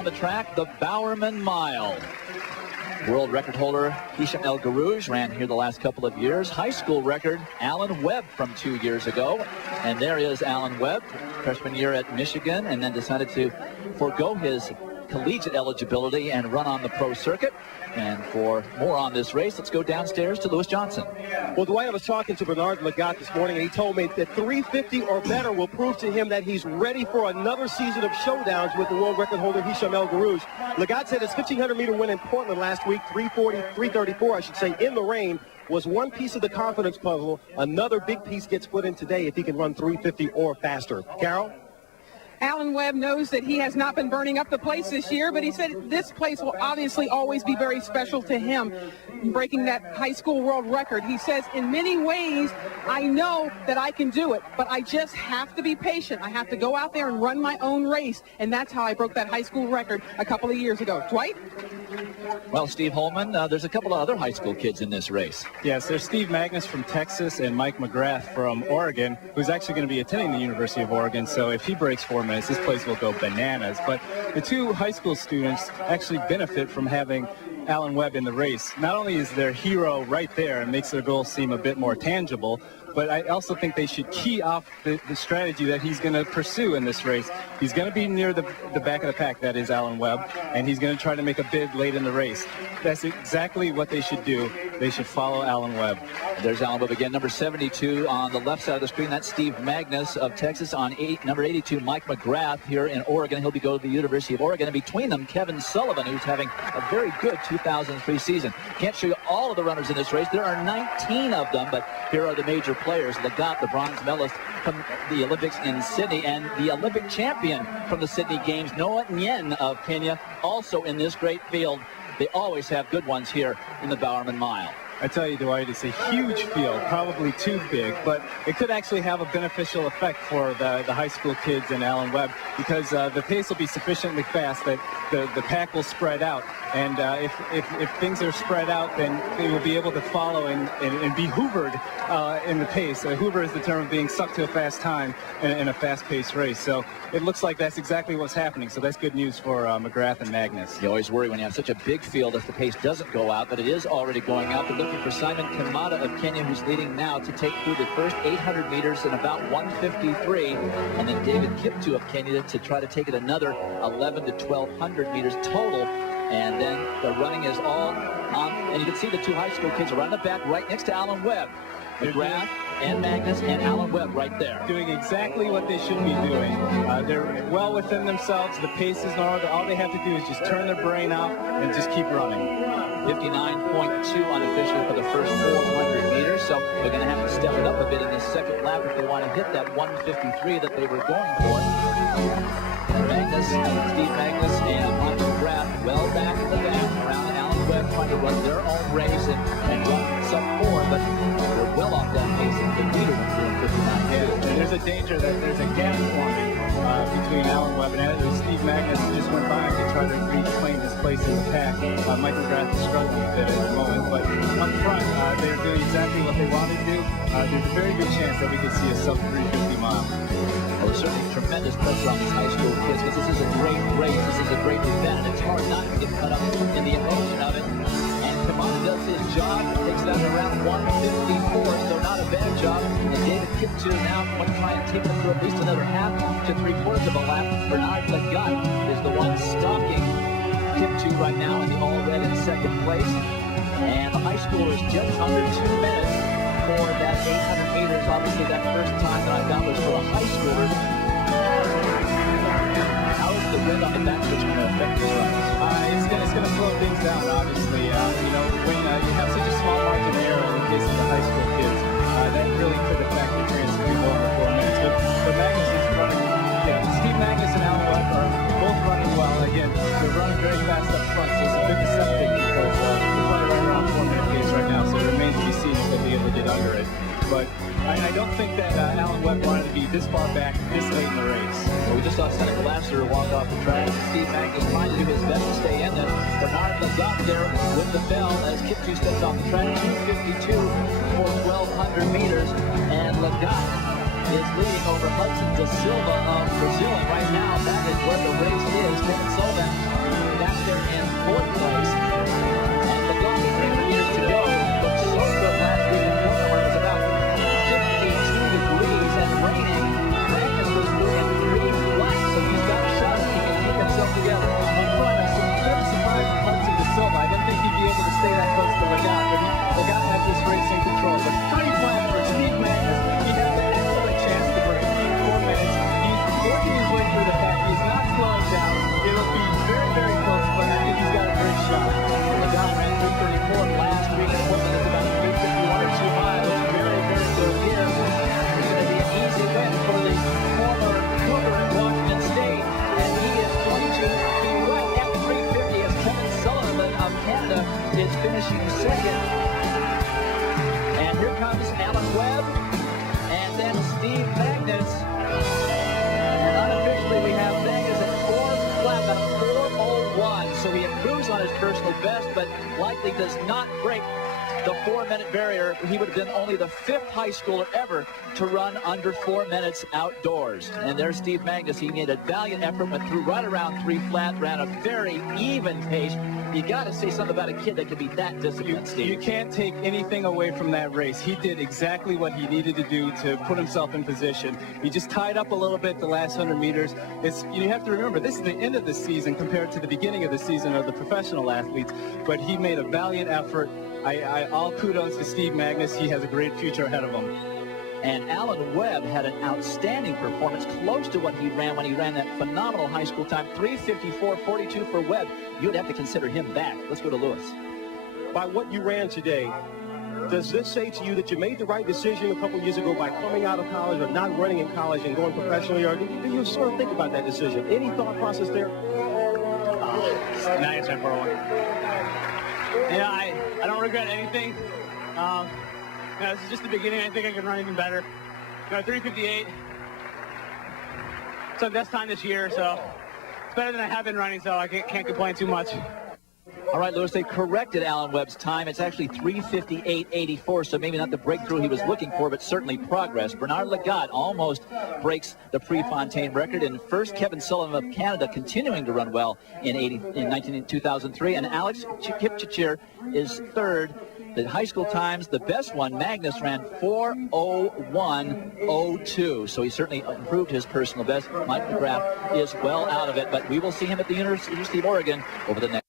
On the track, the Bowerman Mile. World record holder Hisham El Garouj ran here the last couple of years. High school record, Alan Webb from 2 years ago. And there is Alan Webb, freshman year at Michigan, and then decided to forego his collegiate eligibility and run on the pro circuit. And for more on this race, let's go downstairs to Lewis Johnson. Well, Dwight, I was talking to Bernard Lagat this morning, and he told me that 350 or better will prove to him that he's ready for another season of showdowns with the world record holder Hisham El Garouj. Lagat said his 1,500-meter win in Portland last week, 3:34, I should say, in the rain, was one piece of the confidence puzzle. Another big piece gets put in today if he can run 350 or faster. Carol? Alan Webb knows that he has not been burning up the place this year, but he said this place will obviously always be very special to him, breaking that high school world record. He says, in many ways, I know that I can do it, but I just have to be patient. I have to go out there and run my own race, and that's how I broke that high school record a couple of years ago. Dwight? Well, Steve Holman, there's a couple of other high school kids in this race. Yes, there's Steve Magnus from Texas and Mike McGrath from Oregon, who's actually going to be attending the University of Oregon. So if he breaks 4 minutes, this place will go bananas. But the two high school students actually benefit from having Alan Webb in the race. Not only is their hero right there and makes their goal seem a bit more tangible, but I also think they should key off the strategy that he's going to pursue in this race. He's going to be near the back of the pack, that is Alan Webb, and he's going to try to make a bid late in the race. That's exactly what they should do. They should follow Alan Webb. There's Alan Webb again, number 72 on the left side of the screen. That's Steve Magnus of Texas. On number 82, Mike McGrath here in Oregon. He'll be going to the University of Oregon. And between them, Kevin Sullivan, who's having a very good 2003 season. Can't show you all of the runners in this race. There are 19 of them, but here are the major players. Lagat, the bronze medalist from the Olympics in Sydney, and the Olympic champion from the Sydney Games, Noah Nyen of Kenya, also in this great field. They always have good ones here in the Bowerman Mile. I tell you, Dwight, it's a huge field, probably too big, but it could actually have a beneficial effect for the high school kids and Alan Webb, because the pace will be sufficiently fast that the pack will spread out. And if things are spread out, then they will be able to follow and be hoovered in the pace. Hoover is the term of being sucked to a fast time in a fast-paced race. So it looks like that's exactly what's happening. So that's good news for McGrath and Magnus. You always worry when you have such a big field if the pace doesn't go out, but it is already going out. They're looking for Simon Kimata of Kenya, who's leading now, to take through the first 800 meters in about 1:53, and then David Kiptu of Kenya to try to take it another 11 to 1,200 meters total. And then the running is all on, and you can see the two high school kids are on the back right next to Alan Webb. McGrath and Magnus and Alan Webb right there. Doing exactly what they should be doing. They're well within themselves. The pace is normal. All they have to do is just turn their brain off and just keep running. 59.2 unofficially for the first 400 meters, so they're going to have to step it up a bit in this second lap if they want to hit that 1:53 that they were going for. Magnus, Steve Magnus and Mike McGrath well back in the back around Alan Webb trying to run their own race and run sub-4, but they're well off that pace and the leader went through in 59.2. Yeah, and there's a danger that there's a gap forming between Alan Webb and Steve Magnus, who just went by to try to reclaim his place in the pack. Mike McGrath is struggling a bit at the moment, but up front, they're doing exactly what they want to do. There's a very good chance that we could see a sub-350 mile. Well, there's certainly tremendous pressure on these high school kids because this is a great race, this is a great event, and it's hard not to get caught up in the emotion of it. And Kamada does his job, takes it out around 1:54, so not a bad job. And David Kiptu now want to try and take them through at least another half to 3/4 of a lap. Bernard Lagat is the one stalking Kiptu right now in the all-red in second place. And the high schooler is just under 2 minutes for that 800 meters. Obviously, that first time that I got was for the high schoolers. How is the wind on the backswitch going to affect this run? It's going to slow things down, obviously. You know, when you have such a small margin of error in the case of the high school kids, that really could affect the transfer over 4 minutes. But Magnus is running. Yeah, Steve Magnus and Alan Webb are both running well. Again, they're running very fast up front, so it's a bit deceptive because they're running right around 4-minute pace right now. So it remains to be seen if they'll be able to get under it. But I don't think that Alan Webb wanted to be this far back this late in the race. Well, we just saw Seneca Lasser walk off the track. Steve Magnus trying to do his best to stay in there. Bernard Lagat there with the bell as Kiptu steps off the track. 2:52 for 1,200 meters. And Lagat is leading over Hudson da Silva of Brazil. And right now, that is where the race is. Kevin Sullivan finishing second. And here comes Alan Webb, and then Steve Magnus. And unofficially, we have Magnus at 4 flat, about 4:01. So he improves on his personal best, but likely does not break the 4-minute barrier. He would have been only the 5th high schooler ever to run under 4 minutes outdoors. And there's Steve Magnus. He made a valiant effort, went through right around 3 flat, ran a very even pace. You got to say something about a kid that can be that disciplined, Steve. You can't take anything away from that race. He did exactly what he needed to do to put himself in position. He just tied up a little bit the last 100 meters. You have to remember, this is the end of the season compared to the beginning of the season of the professional athletes. But he made a valiant effort. All kudos to Steve Magnus. He has a great future ahead of him. And Alan Webb had an outstanding performance, close to what he ran when he ran that phenomenal high school time, 3:54.42 for Webb. You'd have to consider him back. Let's go to Lewis. By what you ran today, does this say to you that you made the right decision a couple years ago by coming out of college or not running in college and going professionally, or do you sort of think about that decision? Any thought process there? Nice, for one. Yeah, I don't regret anything. This is just the beginning. I think I can run even better. 3:58. So best time this year, so it's better than I have been running, so I can't complain too much. All right, Lewis, they corrected Alan Webb's time. It's actually 3:58.84, so maybe not the breakthrough he was looking for, but certainly progress. Bernard Lagat almost breaks the Prefontaine record. And first, Kevin Sullivan of Canada continuing to run well in 2003. And Alex Kipchirchir is third. The high school times, the best one, Magnus ran 4:01.02. So he certainly improved his personal best. Mike McGrath is well out of it, but we will see him at the University of Oregon over the next